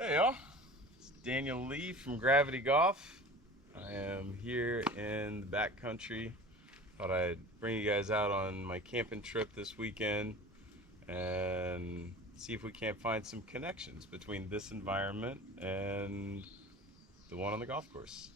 Hey y'all, it's Daniel Lee from Gravity Golf. I am here in the backcountry. Thought I'd bring you guys out on my camping trip this weekend and see if we can't find some connections between this environment and the one on the golf course.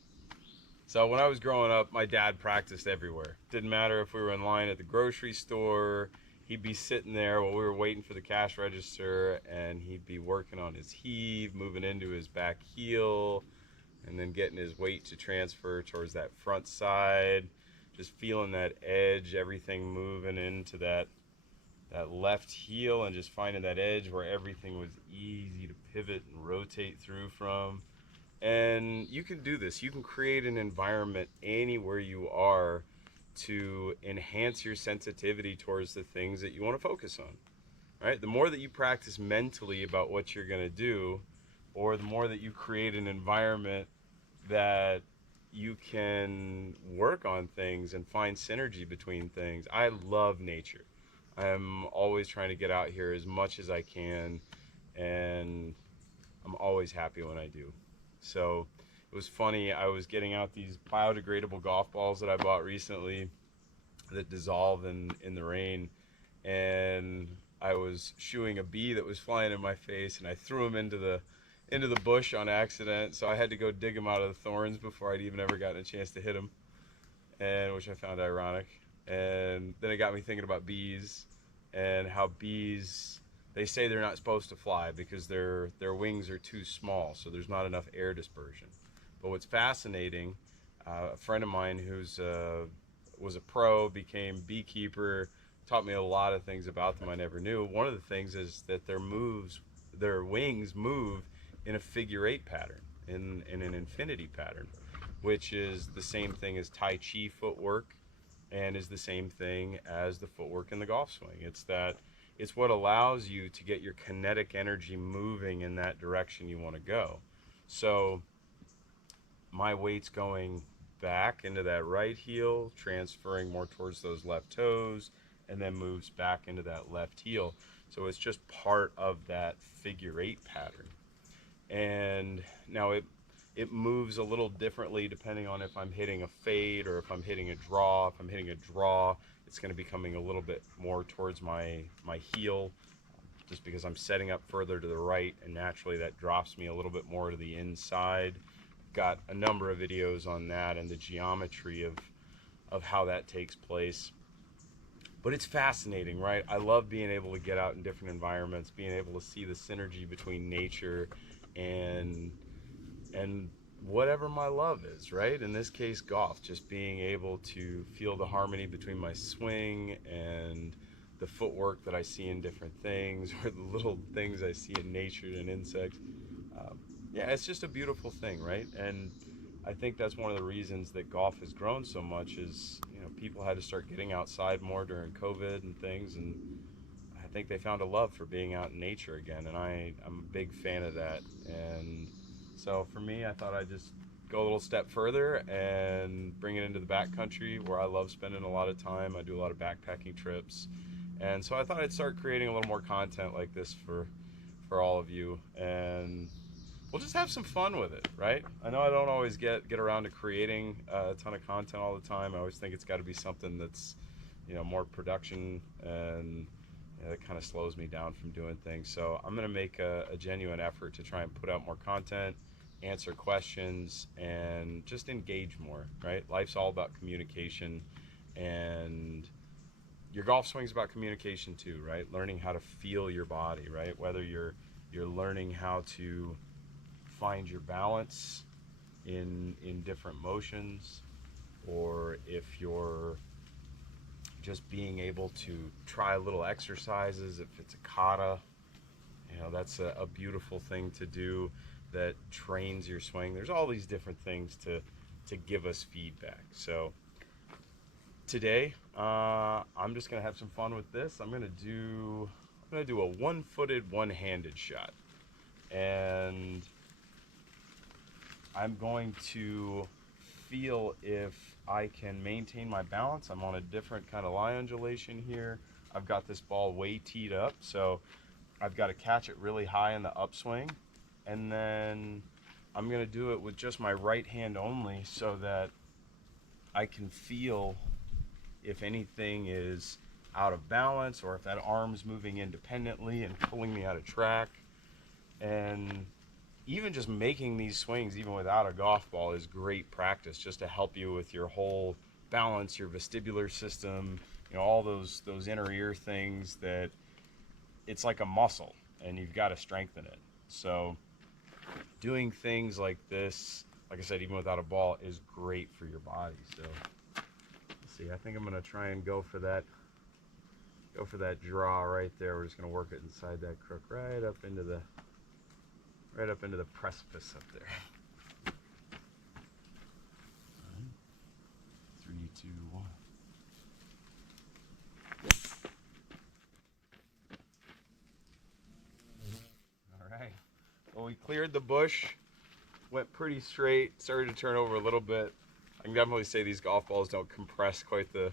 So when I was growing up, my dad practiced everywhere. Didn't matter if we were in line at the grocery store, he'd be sitting there while we were waiting for the cash register and he'd be working on his heave, moving into his back heel, and then getting his weight to transfer towards that front side. Just feeling that edge, everything moving into that left heel and just finding that edge where everything was easy to pivot and rotate through from. And you can do this. You can create an environment anywhere you are to enhance your sensitivity towards the things that you want to focus on. Right? The more that you practice mentally about what you're going to do, or the more that you create an environment that you can work on things and find synergy between things. I love nature. I'm always trying to get out here as much as I can, and I'm always happy when I do. So it was funny, I was getting out these biodegradable golf balls that I bought recently that dissolve in the rain, and I was shooing a bee that was flying in my face, and I threw him into the bush on accident. So I had to go dig him out of the thorns before I'd even ever gotten a chance to hit him, and which I found ironic. And then it got me thinking about bees and how bees, they say they're not supposed to fly because their wings are too small, so there's not enough air dispersion. But what's fascinating, a friend of mine who's was a pro, became beekeeper, taught me a lot of things about them I never knew. One of the things is that their wings move in a figure eight pattern, in an infinity pattern, which is the same thing as Tai Chi footwork and is the same thing as the footwork in the golf swing. It's what allows you to get your kinetic energy moving in that direction you want to go. So my weight's going back into that right heel, transferring more towards those left toes, and then moves back into that left heel. So it's just part of that figure eight pattern. And now it moves a little differently depending on if I'm hitting a fade or if I'm hitting a draw. If I'm hitting a draw, it's going to be coming a little bit more towards my heel, just because I'm setting up further to the right, and naturally that drops me a little bit more to the inside. Got a number of videos on that and the geometry of how that takes place. But it's fascinating, right? I love being able to get out in different environments, being able to see the synergy between nature and and whatever my love is, right? In this case, golf. Just being able to feel the harmony between my swing and the footwork that I see in different things, or the little things I see in nature and insects. Um, yeah, it's just a beautiful thing, right? And I think that's one of the reasons that golf has grown so much is, people had to start getting outside more during COVID and things, and I think they found a love for being out in nature again, and I'm a big fan of that. And so for me, I thought I'd just go a little step further and bring it into the backcountry where I love spending a lot of time. I do a lot of backpacking trips, and so I thought I'd start creating a little more content like this for all of you, and we'll just have some fun with it, right? I know I don't always get around to creating a ton of content all the time. I always think it's got to be something that's, more production, and that kind of slows me down from doing things. So I'm going to make a genuine effort to try and put out more content, answer questions, and just engage more, right? Life's all about communication, and your golf swing's about communication too, right? Learning how to feel your body, right? Whether you're learning how to find your balance in different motions, or if you're just being able to try little exercises. If it's a kata, that's a beautiful thing to do that trains your swing. There's all these different things to give us feedback. So today, I'm just gonna have some fun with this. I'm gonna do a one-footed, one-handed shot, and I'm going to feel if I can maintain my balance. I'm on a different kind of lie undulation here. I've got this ball way teed up, so I've got to catch it really high in the upswing, and then I'm gonna do it with just my right hand only so that I can feel if anything is out of balance or if that arm's moving independently and pulling me out of track. And even just making these swings, even without a golf ball, is great practice just to help you with your whole balance, your vestibular system, all those inner ear things that it's like a muscle and you've got to strengthen it. So doing things like this, like I said, even without a ball, is great for your body. So let's see, I think I'm gonna try and go for that draw right there. We're just gonna work it inside that crook, right up into the precipice up there. 3, 2, 1. All right. Well, we cleared the bush, went pretty straight, started to turn over a little bit. I can definitely say these golf balls don't compress quite the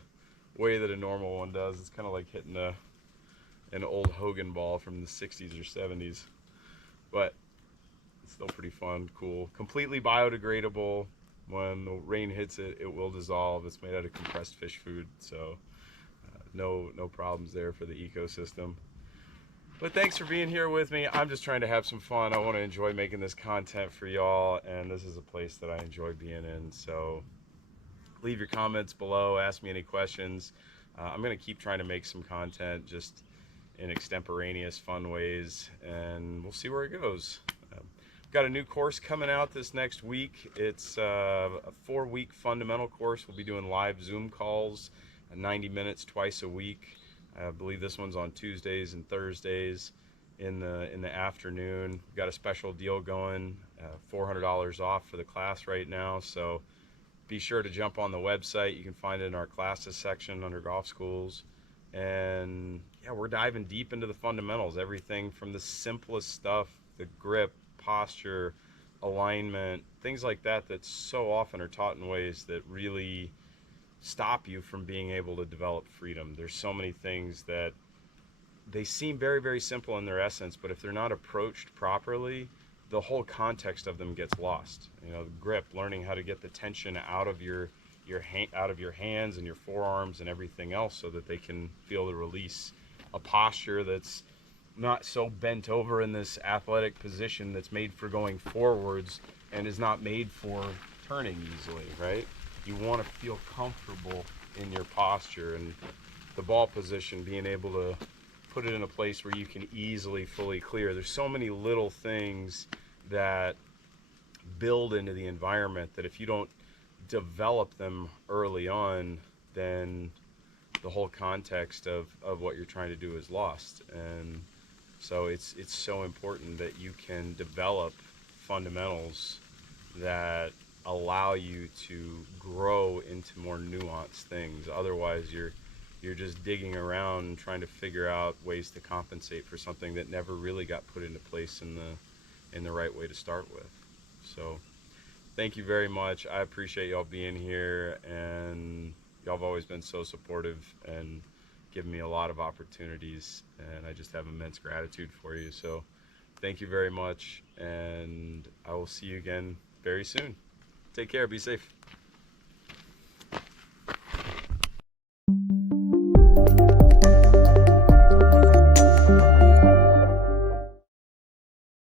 way that a normal one does. It's kind of like hitting an old Hogan ball from the 60s or 70s. But it's still pretty fun, cool. Completely biodegradable. When the rain hits it, it will dissolve. It's made out of compressed fish food, so no problems there for the ecosystem. But thanks for being here with me. I'm just trying to have some fun. I want to enjoy making this content for y'all, and this is a place that I enjoy being in. So leave your comments below, ask me any questions. I'm going to keep trying to make some content just in extemporaneous fun ways, and we'll see where it goes. Got a new course coming out this next week. It's a 4-week fundamental course. We'll be doing live Zoom calls, 90 minutes twice a week. I believe this one's on Tuesdays and Thursdays in the afternoon. We've got a special deal going, $400 off for the class right now. So be sure to jump on the website. You can find it in our classes section under golf schools. And yeah, we're diving deep into the fundamentals, everything from the simplest stuff, the grip, posture, alignment, things like that so often are taught in ways that really stop you from being able to develop freedom. There's so many things that they seem very, very simple in their essence, but if they're not approached properly, the whole context of them gets lost. The grip, learning how to get the tension out of your hands and your forearms and everything else so that they can feel the release. A posture that's not so bent over in this athletic position that's made for going forwards and is not made for turning easily, right? You want to feel comfortable in your posture, and the ball position, being able to put it in a place where you can easily fully clear. There's so many little things that build into the environment that if you don't develop them early on, then the whole context of what you're trying to do is lost. And so it's so important that you can develop fundamentals that allow you to grow into more nuanced things. Otherwise, you're just digging around trying to figure out ways to compensate for something that never really got put into place in the right way to start with. So thank you very much. I appreciate y'all being here, and y'all have always been so supportive and given me a lot of opportunities, and I just have immense gratitude for you. So thank you very much, and I will see you again very soon. Take care. Be safe.